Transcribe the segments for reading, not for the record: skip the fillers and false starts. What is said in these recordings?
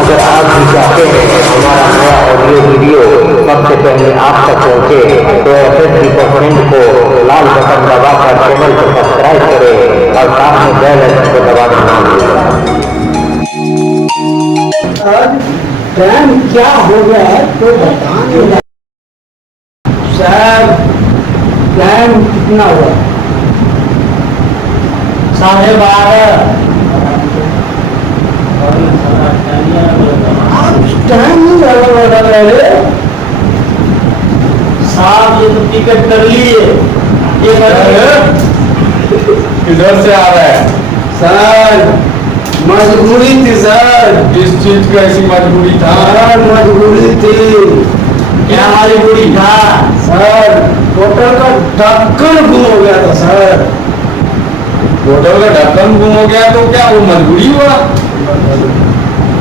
अगर आप भी चाहते हैं हमारा नया ऑडियो वीडियो सबसे पहले आप तक पहुंचे तो persent को लाल बटन दबाकर चैनल को सब्सक्राइब करें और साथ में बेल आइकन को दबाना ना भूलें। टाइम क्या हो गया है तो बताने सर, टाइम कितना हुआ? 12:30। टाइम नहीं लगा रहे साहब, ये तो टिकट कर लिए। ये किधर से आ रहा है सर? मजबूरी थी सर। किस चीज का ऐसी मजबूरी था? मजबूरी थी। क्या मजबूरी था सर? होटल का ढक्कन गुम हो गया था सर। होटल का ढक्कन गुम हो गया तो क्या वो मजबूरी हुआ?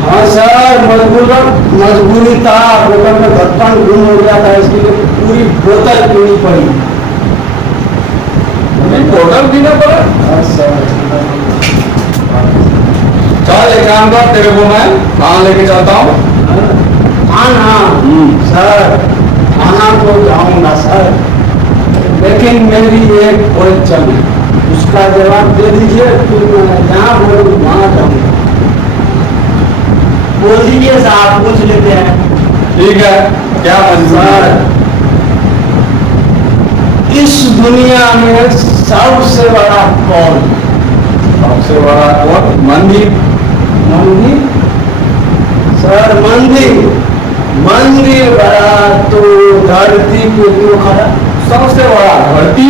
हाँ सर, मजबूरी था। होटल का ढक्कन गुम हो गया था, इसके लिए पूरी बोतल पीनी पड़ी। होटल पीना पड़ा? हाँ सर। चल एक काम कर, तेरे को मैं कहाँ लेके जाता हूँ। खाना सर, खाना तो जाऊंगा सर, लेकिन मेरी एक क्वेश्चन है, उसका जवाब दे दीजिए। फिर मैं जहाँ बोलूँ वहाँ जाऊंगा। बोल दीजिए साहब, पूछ लेते हैं। ठीक है, क्या सर, इस दुनिया में सबसे बड़ा कौन? सबसे बड़ा कौन? मंदिर। मंदिर सर, मंदिर बड़ा तो धरती पे क्यों खड़ा? सबसे बड़ा धरती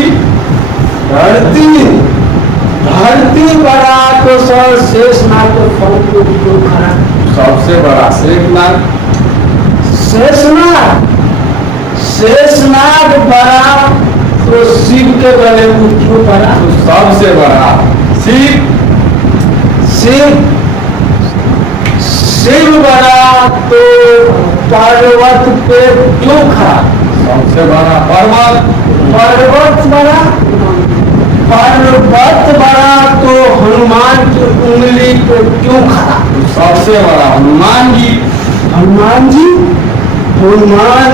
बड़ा तो सर शेषनाग के फल पे क्यों खड़ा? सबसे बड़ा शेषनाग बड़ा तो शिव के गले में क्यों पड़ा? सबसे बड़ा शिव बड़ा तो पर्वत पे क्यों खड़ा? सबसे बड़ा पर्वत बड़ा तो हनुमान की उंगली पे क्यों खड़ा? सबसे बड़ा हनुमान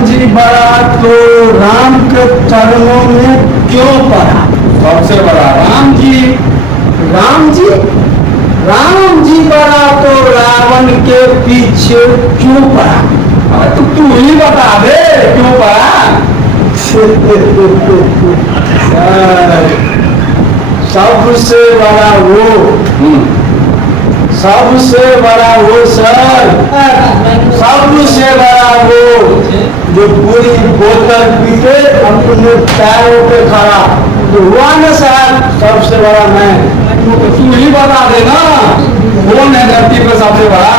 जी बड़ा तो राम के चरणों में क्यों पड़ा? सबसे बड़ा राम जी बड़ा तो रावण के पीछे क्यों पड़ा? तो तू ही बता दे क्यों पड़ा? सबसे बड़ा वो सर, सबसे बड़ा वो जो पूरी बोतल पीते अपने पैरों पे खड़ा तो हुआ ना सर, सबसे बड़ा मैं। तो तू ही बता दे ना, कौन है धरती पर सबसे बड़ा?